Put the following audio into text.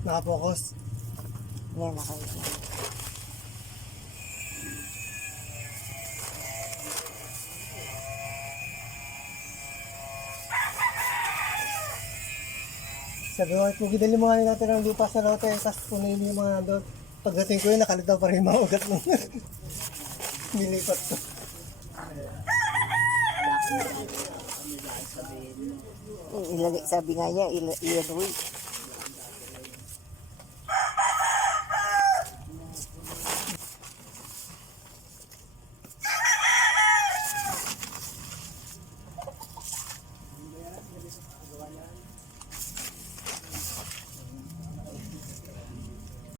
Nakapokus. Yan, nakawin. Sabi ko, kung gidali mo nga natin ng lupa sa lote, tapos punuin yung mga doon. Pagdating ko yun, nakalitaw pa rin yung mga ugat nung nilipat ko. Ilagay, sabi nga niya, ilagay.